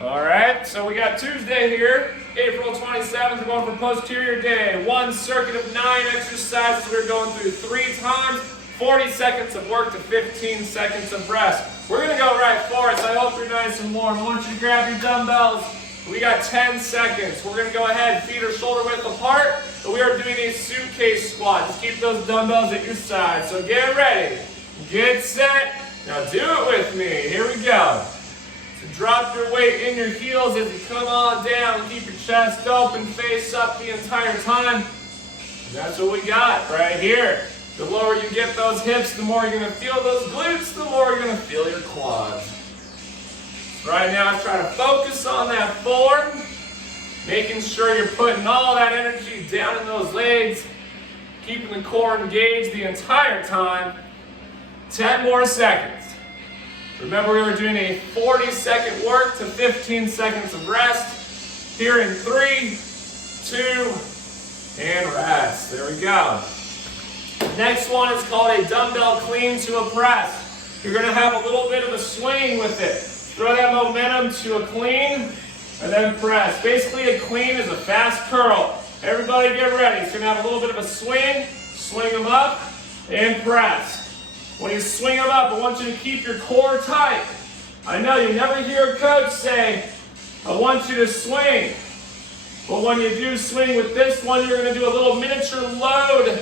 All right, so we got Tuesday here, April 27th. We're going for posterior day. 1 circuit of 9 exercises. We're going through 3 times, 40 seconds of work to 15 seconds of rest. We're going to go right for it, so I hope you're nice and warm. I want you to grab your dumbbells. We got 10 seconds. We're going to go ahead, feet are shoulder width apart, but we are doing a suitcase squat. Just keep those dumbbells at your side. So get ready, get set. Now do it with me. Here we go. So drop your weight in your heels as you come on down. Keep your chest open, face up the entire time. And that's what we got right here. The lower you get those hips, the more you're going to feel those glutes, the more you're going to feel your quads. Right now, try to focus on that form, making sure you're putting all that energy down in those legs, keeping the core engaged the entire time. 10 more seconds. Remember, we were doing a 40-second work to 15 seconds of rest. Here in 3, 2, and rest. There we go. Next one is called a dumbbell clean to a press. You're going to have a little bit of a swing with it. Throw that momentum to a clean, and then press. Basically, a clean is a fast curl. Everybody get ready. It's going to have a little bit of a swing them up, and press. When you swing them up, I want you to keep your core tight. I know you never hear a coach say, I want you to swing. But when you do swing with this one, you're going to do a little miniature load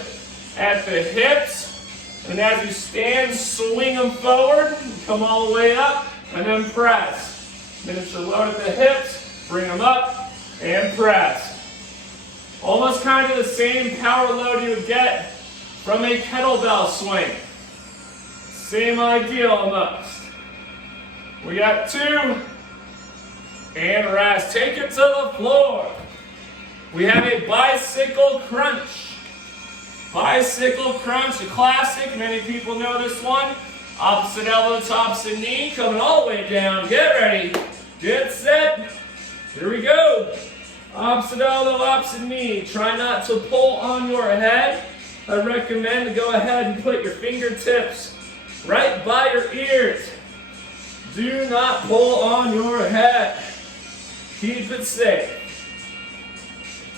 at the hips. And as you stand, swing them forward, come all the way up. And then press. Miniature load at the hips, bring them up, and press. Almost kind of the same power load you would get from a kettlebell swing. Same idea almost. We got 2, and rest. Take it to the floor. We have a bicycle crunch. Bicycle crunch, a classic. Many people know this one. Opposite elbow to opposite knee, coming all the way down. Get ready, get set. Here we go. Opposite elbow, opposite knee. Try not to pull on your head. I recommend to go ahead and put your fingertips right by your ears. Do not pull on your head. Keep it safe.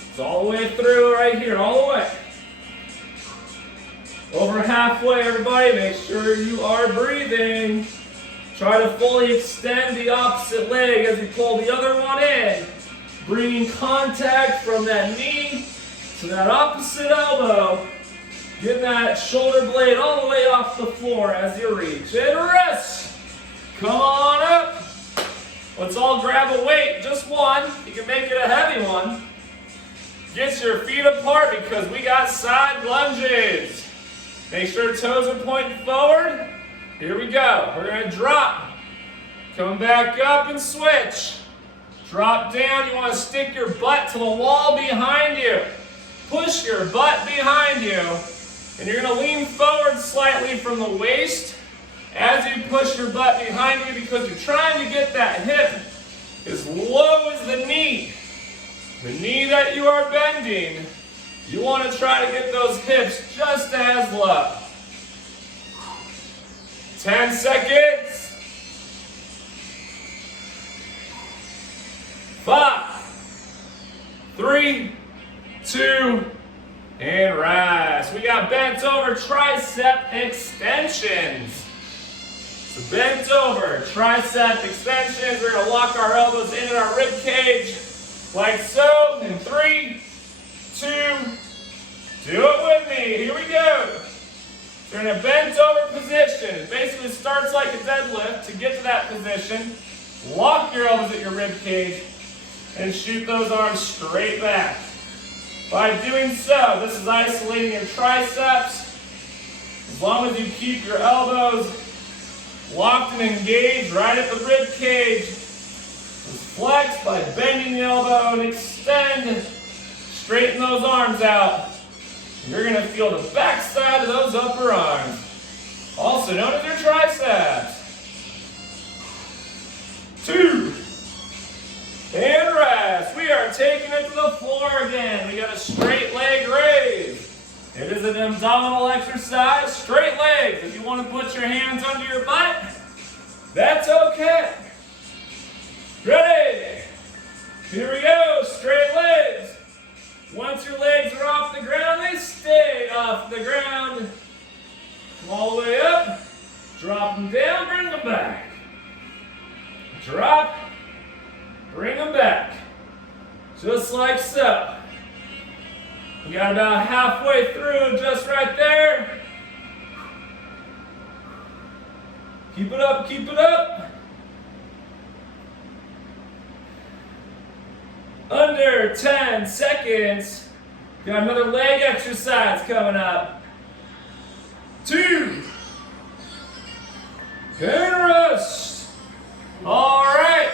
It's all the way through right here, all the way. Over halfway, everybody, make sure you are breathing. Try to fully extend the opposite leg as you pull the other one in. Bringing contact from that knee to that opposite elbow. Get that shoulder blade all the way off the floor as you reach. And rest. Come on up. Let's all grab a weight, just one. You can make it a heavy one. Get your feet apart because we got side lunges. Make sure toes are pointing forward. Here we go. We're going to drop. Come back up and switch. Drop down. You want to stick your butt to the wall behind you. Push your butt behind you. And you're going to lean forward slightly from the waist as you push your butt behind you because you're trying to get that hip as low as the knee. The knee that you are bending. You want to try to get those hips just as low. 10 seconds. 5, 3, 2, and rest. We got bent over tricep extensions. So bent over tricep extensions. We're going to lock our elbows into our rib cage like so. In 3, 2, do it with me. Here we go. You're in a bent over position. It basically starts like a deadlift. To get to that position, lock your elbows at your rib cage and shoot those arms straight back. By doing so, this is isolating your triceps. As long as you keep your elbows locked and engaged right at the rib cage, just flex by bending the elbow and extend. Straighten those arms out. You're going to feel the back side of those upper arms, also known as your triceps. 2, and rest. We are taking it to the floor again. We got a straight leg raise. It is an abdominal exercise, straight legs. If you want to put your hands under your butt, that's okay. Ready? Here we go, straight legs. Once your legs are off the ground, they stay off the ground. Come all the way up, drop them down, bring them back. Drop, bring them back. Just like so. We got about halfway through, just right there. Keep it up, keep it up. Under 10 seconds. Got another leg exercise coming up. 2. And rest. All right.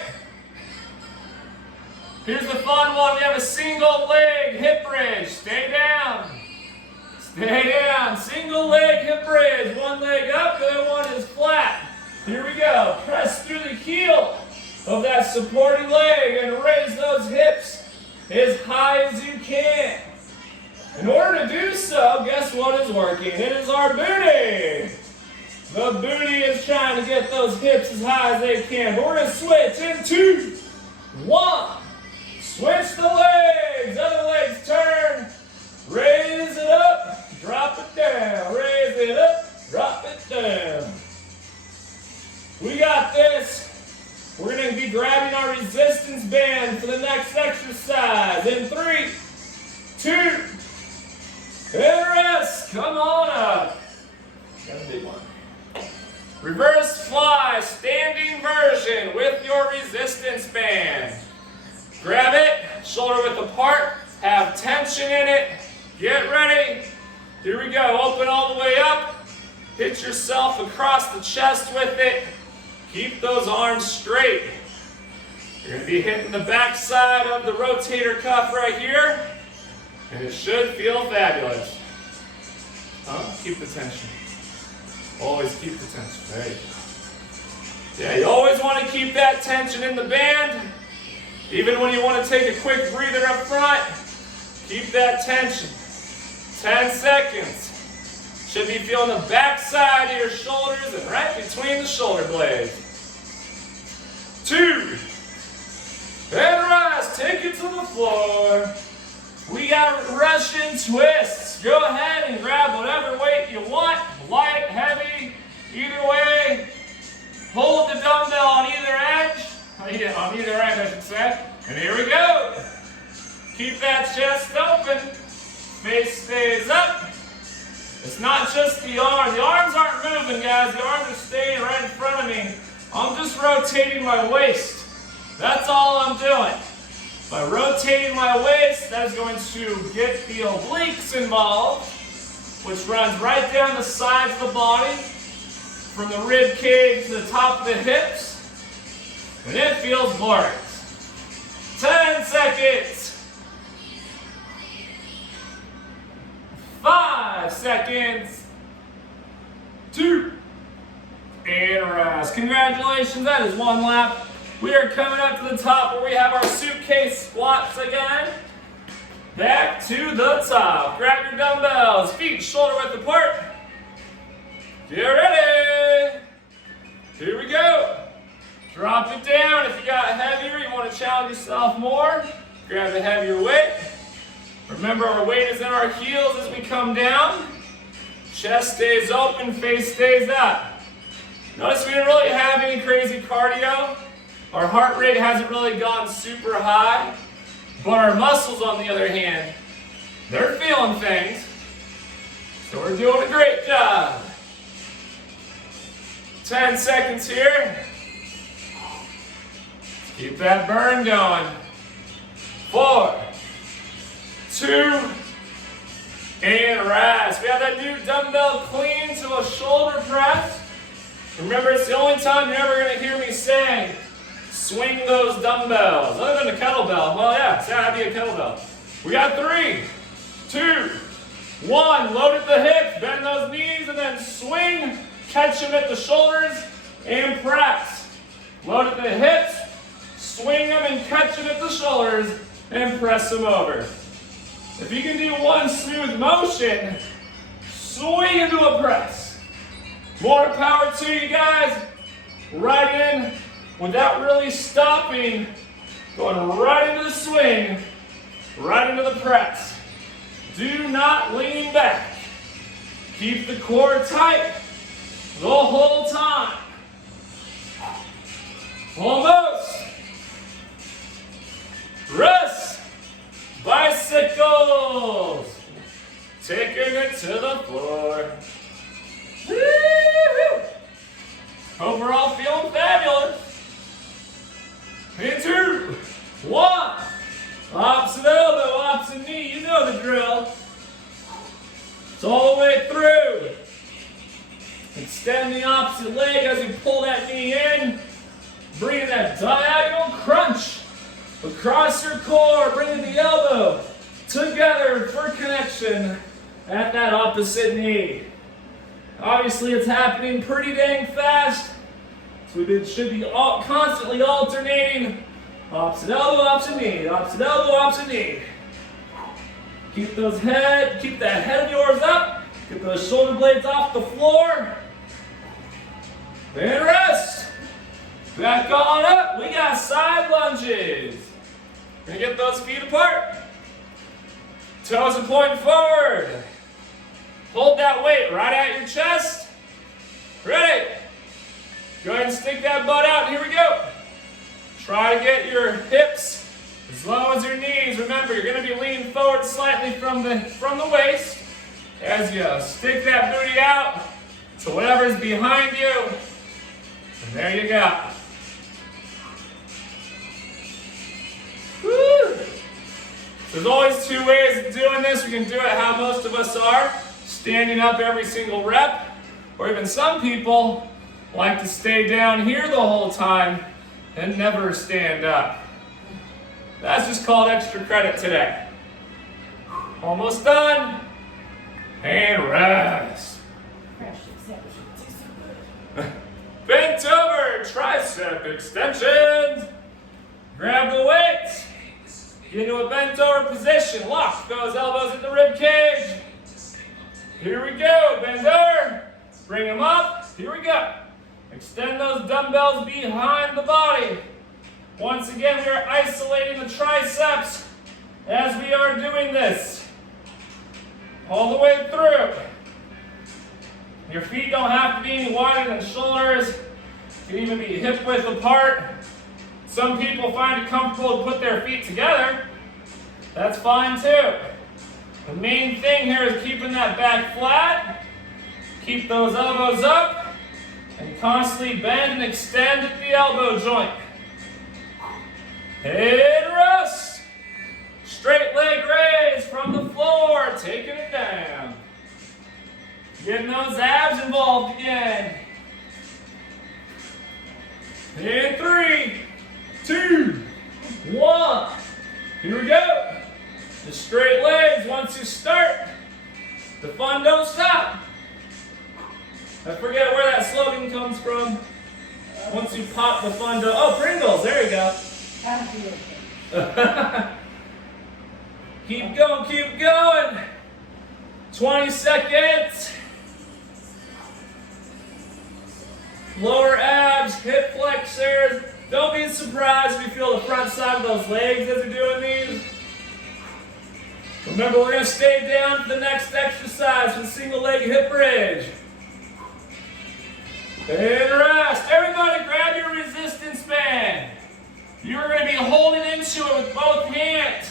Here's the fun one. We have a single leg hip bridge. Stay down. Stay down. Single leg hip bridge. One leg up, the other one is flat. Here we go. Press through the heel of that supporting leg and raise those hips as high as you can. In order to do so, guess what is working? It is our booty. The booty is trying to get those hips as high as they can. But we're going to switch in 2, 1. Switch the legs. Other legs turn. Raise it up. Drop it down. Raise it up. Drop it down. We got this. We're going to be grabbing our resistance band for the next exercise. In 3, 2, and rest. Come on up. Got a big one. Reverse fly, standing version with your resistance band. Grab it, shoulder width apart, have tension in it. Get ready. Here we go. Open all the way up. Hit yourself across the chest with it. Keep those arms straight. You're going to be hitting the back side of the rotator cuff right here, and it should feel fabulous. Keep the tension. Always keep the tension. There you go. Yeah, you always want to keep that tension in the band. Even when you want to take a quick breather up front, keep that tension. 10 seconds. Should be feeling the back side of your shoulders and right between the shoulder blades. 2. And rest. Take it to the floor. We got Russian twists. Go ahead and grab whatever weight you want. Light, heavy, either way. Hold the dumbbell on either edge. On either end, I should say. And here we go. Keep that chest open. Face stays up. It's not just the arms. The arms aren't moving, guys. The arms are staying right in front of me. I'm just rotating my waist. That's all I'm doing. By rotating my waist, that is going to get the obliques involved, which runs right down the sides of the body, from the rib cage to the top of the hips, and it feels glorious. 10 seconds. 5 seconds. 2. And rest. Congratulations, that is one lap. We are coming up to the top where we have our suitcase squats again. Back to the top. Grab your dumbbells, feet shoulder width apart. Get ready. Here we go. Drop it down. If you got heavier, you want to challenge yourself more, grab the heavier weight. Remember, our weight is in our heels as we come down. Chest stays open, face stays up. Notice we didn't really have any crazy cardio. Our heart rate hasn't really gone super high. But our muscles, on the other hand, they're feeling things. So we're doing a great job. 10 seconds here. Keep that burn going. 4, 2, and rest. We have that new dumbbell clean to a shoulder press. Remember, it's the only time you're ever going to hear me say, swing those dumbbells. Other than a kettlebell. Well, yeah, it's gotta be a kettlebell. We got 3, 2, 1. Load at the hips, bend those knees, and then swing. Catch them at the shoulders and press. Load at the hips, swing them and catch them at the shoulders and press them over. If you can do one smooth motion, swing into a press. More power to you guys. Right in without really stopping Going right into the swing, right into the press. Do not lean back. Keep the core tight the whole time. Almost. Rest. Bicycles. Taking it to the floor. Woo-hoo. Overall feeling fabulous. And 2, 1. Opposite elbow, opposite knee. You know the drill. It's all the way through. Extend the opposite leg as you pull that knee in. Bring that diagonal crunch across your core. Bringing the elbow together for connection at that opposite knee. Obviously, it's happening pretty dang fast. So we should be constantly alternating. Opposite elbow, opposite knee. Opposite elbow, opposite knee. Keep that head of yours up. Get those shoulder blades off the floor. And rest. Back on up. We got side lunges. We're gonna get those feet apart. Toes are pointing forward. Hold that weight right at your chest. Ready? Go ahead and stick that butt out. Here we go. Try to get your hips as low as your knees. Remember, you're going to be leaning forward slightly from the waist as you stick that booty out to whatever's behind you. And there you go. Woo! There's always 2 ways of doing this. We can do it how most of us are, standing up every single rep, or even some people like to stay down here the whole time and never stand up. That's just called extra credit today. Almost done. And rest. Bent over, tricep extensions. Grab the weights. Get into a bent over position. Lock those elbows at the rib cage. Here we go. Bend over. Bring them up. Here we go. Extend those dumbbells behind the body. Once again, we are isolating the triceps as we are doing this. All the way through. Your feet don't have to be any wider than shoulders. Can even be hip width apart. Some people find it comfortable to put their feet together. That's fine too. The main thing here is keeping that back flat. Keep those elbows up. And constantly bend and extend at the elbow joint. And rest. Straight leg raise from the floor, taking it down. Getting those abs involved again. And 3, 2, 1. Here we go. The straight legs, once you start, the fun don't stop. I forget where that slogan comes from. Once you pop the fun don't. Oh, Pringles, there you go. Keep going, keep going. 20 seconds. Lower abs, hip flexors. Don't be surprised if you feel the front side of those legs as you're doing these. Remember, we're going to stay down for the next exercise for the single leg hip bridge. And rest. Everybody grab your resistance band. You're going to be holding into it with both hands.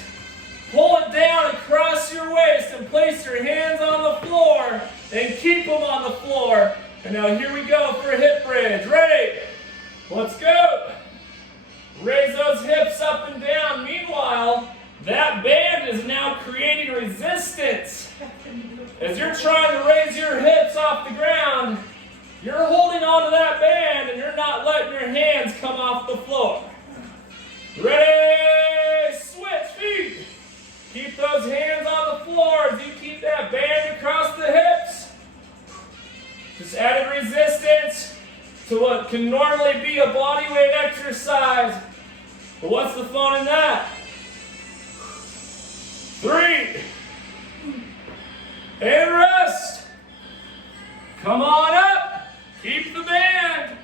Pull it down across your waist and place your hands on the floor and keep them on the floor. And now here we go for a hip bridge. Ready? Let's go. Raise those hips up and down. Meanwhile, that band is now creating resistance. As you're trying to raise your hips off the ground, you're holding onto that band and you're not letting your hands come off the floor. Ready? Switch feet. Keep those hands on the floor as you keep that band across the hips. Just added resistance to what can normally be a body weight exercise. But what's the fun in that? 3. And rest. Come on up. Keep the band.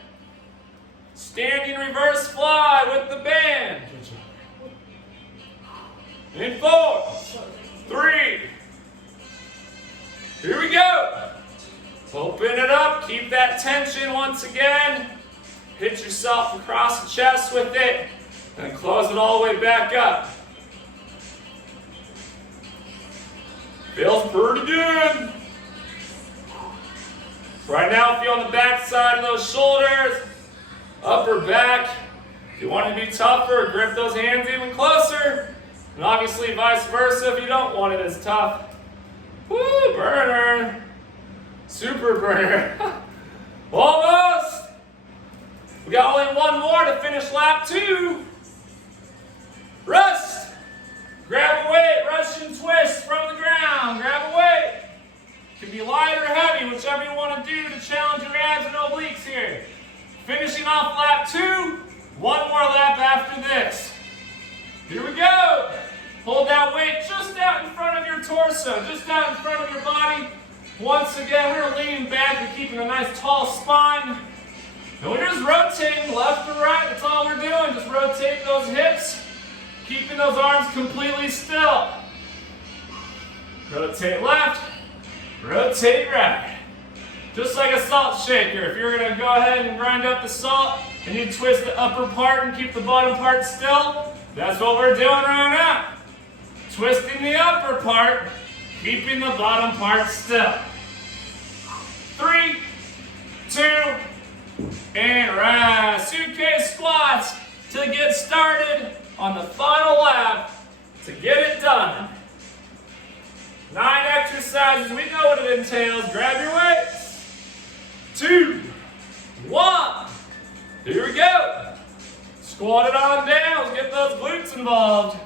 Standing reverse fly with the band. In 4, 3. Here we go. Open it up. Keep that tension once again. Hit yourself across the chest with it. And close it all the way back up. Feels pretty good. Right now, feel on the back side of those shoulders, upper back. If you want to be tougher, grip those hands even closer. And obviously vice versa if you don't want it as tough. Woo, burner. Super burner. Almost. We got only one more to finish lap 2. Rest. Grab a weight, Russian twist from the ground. Grab a weight. Can be light or heavy, whichever you want to do to challenge your abs and obliques here. Finishing off lap 2, one more lap after this. Here we go. Hold that weight just out in front of your torso, just out in front of your body. Once again, we're leaning back and keeping a nice tall spine. And we're just rotating left to right. That's all we're doing. Just rotate those hips, keeping those arms completely still. Rotate left, rotate right. Just like a salt shaker. If you're going to go ahead and grind up the salt and you twist the upper part and keep the bottom part still, that's what we're doing right now. Twisting the upper part, keeping the bottom part still. 3, 2, and rest. Suitcase squats to get started on the final lap to get it done. 9 exercises. We know what it entails. Grab your weights. 2, 1. Here we go. Squat it on down. Let's get those glutes involved.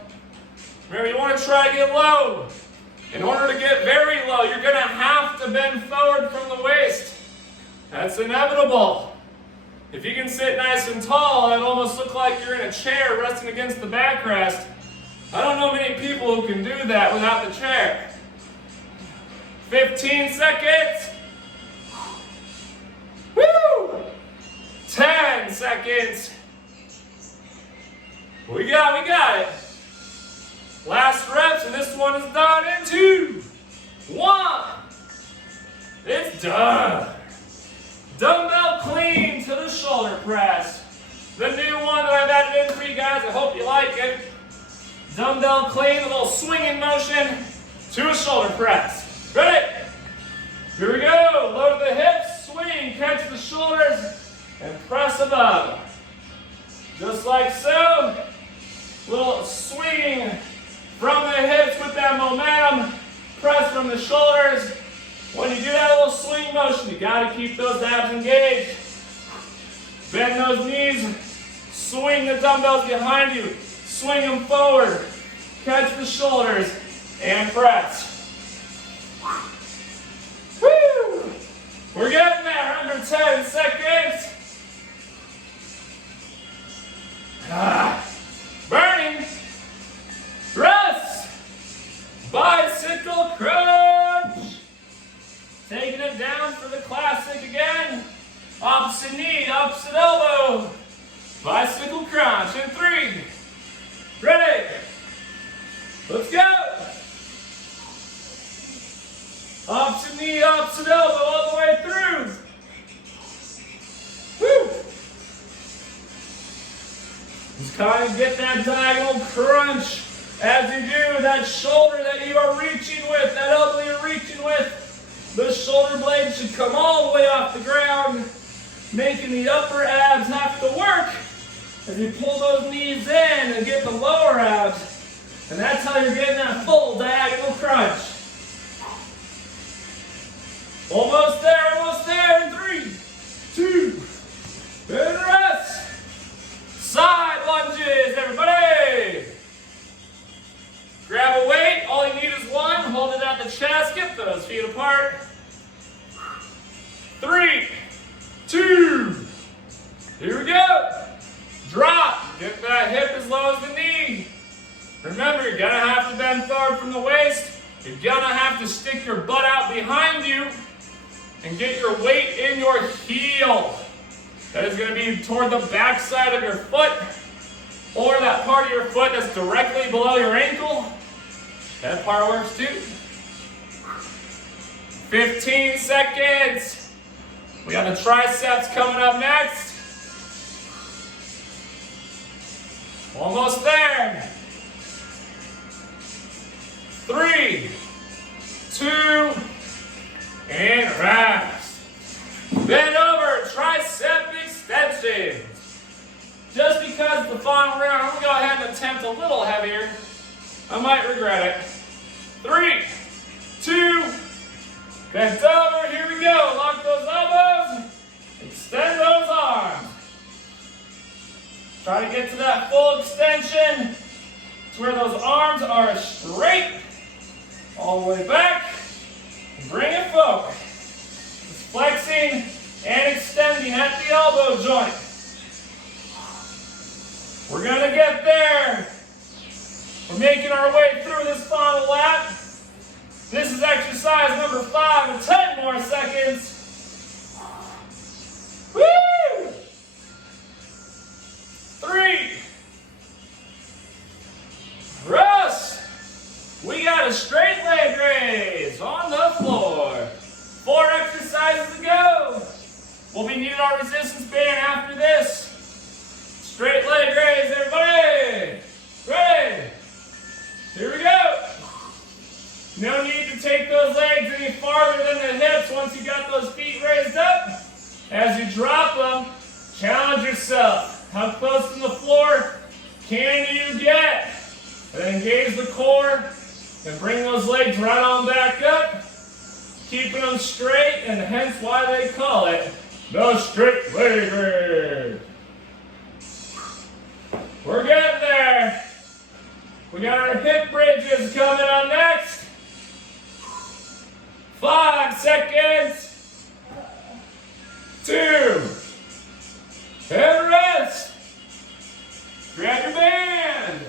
Remember, you want to try to get low. In order to get very low, you're going to have to bend forward from the waist. That's inevitable. If you can sit nice and tall, that'll almost look like you're in a chair resting against the backrest. I don't know many people who can do that without the chair. 15 seconds. Woo! 10 seconds. We got it. Last reps, and this one is done in 2, 1. It's done. Dumbbell clean to the shoulder press. The new one that I've added in for you guys. I hope you like it. Dumbbell clean, a little swinging motion to a shoulder press. Ready? Here we go. Lower the hips, swing, catch the shoulders, and press above. Just like so. Little swing from the hips with that momentum. Press from the shoulders. When you do that little swing motion, you got to keep those abs engaged. Bend those knees. Swing the dumbbells behind you. Swing them forward. Catch the shoulders and press. Woo! We're getting there. Under 10 seconds. Burning. Rest. Bicycle crunch. Taking it down for the classic again. Opposite knee, opposite elbow. Bicycle crunch in 3. Ready? Let's go. Opposite knee, opposite elbow, all the way through. Woo! Just kind of get that diagonal crunch as you do. That shoulder that you are reaching with, that elbow you're reaching with. The shoulder blade should come all the way off the ground, making the upper abs have to work as you pull those knees in and get the lower abs. And that's how you're getting that full diagonal crunch. Almost there in 3, 2, and rest. Side lunges, everybody. Grab a weight, all you need is one. Hold it at the chest, get those feet apart. 3, 2, here we go. Drop, get that hip as low as the knee. Remember, you're gonna have to bend forward from the waist. You're gonna have to stick your butt out behind you and get your weight in your heel. That is gonna be toward the back side of your foot. or that part of your foot that's directly below your ankle. That part works too. 15 seconds. We got the triceps coming up next. Almost there. 3, 2, and rest. Bend over, tricep extensions. Just because it's the final round, I'm going to go ahead and attempt a little heavier. I might regret it. 3, 2, bent over, here we go. Lock those elbows, extend those arms. Try to get to that full extension to where those arms are straight. All the way back, and bring it forward. Just flexing and extending at the elbow joint. We're gonna get there. We're making our way through this final lap. This is exercise number 5 in 10 more seconds. Woo! 3. Rest. We got a straight leg raise on the floor. 4 exercises to go. We'll be needing our resistance band after this. Straight leg raise, everybody. Ready? Here we go. No need to take those legs any farther than the hips once you got those feet raised up. As you drop them, challenge yourself. How close to the floor can you get? And engage the core and bring those legs right on back up. Keeping them straight, and hence why they call it the straight leg raise. We're getting there. We got our hip bridges coming up next. 5 seconds. 2. And rest. Grab your band.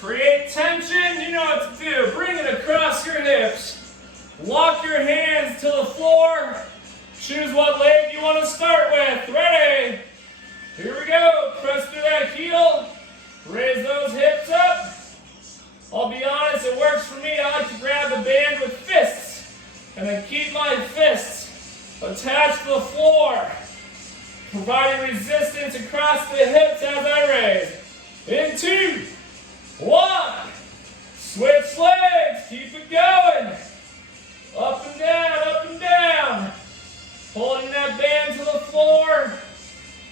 Create tension. You know what to do. Bring it across your hips. Lock your hands to the floor. Choose what leg you want to start with. Ready? Here we go. Press through that heel. Raise those hips up. I'll be honest, it works for me. I like to grab the band with fists and then keep my fists attached to the floor, providing resistance across the hips as I raise. In 2, 1. Switch legs. Keep it going. Up and down, up and down. Holding that band to the floor,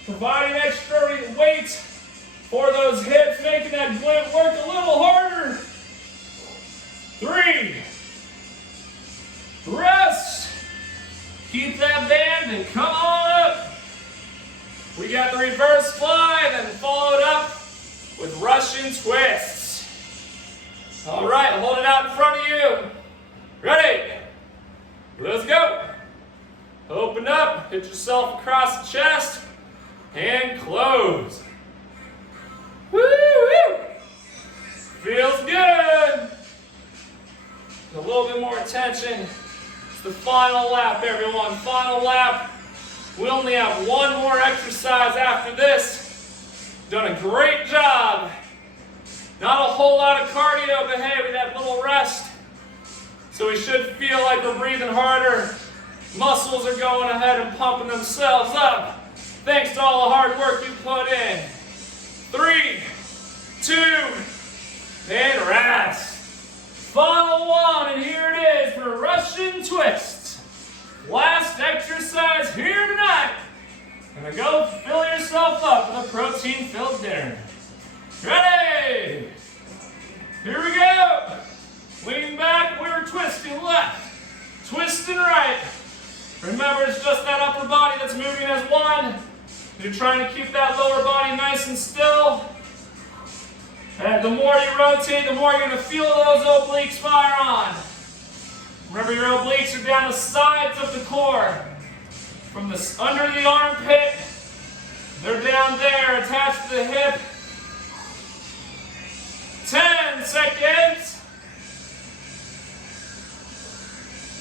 providing extra weight for those hips, making that glute work a little harder. 3. Rest. Keep that band and come on up. We got the reverse fly, then followed up with Russian twists. All right, hold it out in front of you. Ready? Let's go. Open up, hit yourself across the chest, and close. Woo-woo! Feels good. A little bit more attention. It's the final lap, everyone. Final lap. We only have 1 more exercise after this. Done a great job. Not a whole lot of cardio, but hey, we had a little rest. So we should feel like we're breathing harder. Muscles are going ahead and pumping themselves up. Thanks to all the hard work you put in. 3, 2, and rest. Final one, and here it is for Russian twists. Last exercise here tonight. Gonna go fill yourself up with a protein-filled dinner. Ready? Here we go. Lean back, we're twisting left, twisting right. Remember, it's just that upper body that's moving as one. You're trying to keep that lower body nice and still. And the more you rotate, the more you're going to feel those obliques fire on. Remember, your obliques are down the sides of the core. From the under the armpit, they're down there, attached to the hip. 10 seconds.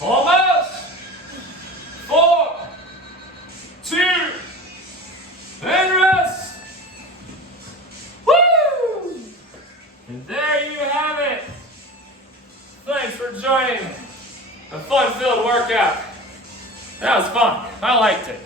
Almost. 4, 2, and rest. Woo! And there you have it. Thanks for joining a fun-filled workout. That was fun. I liked it.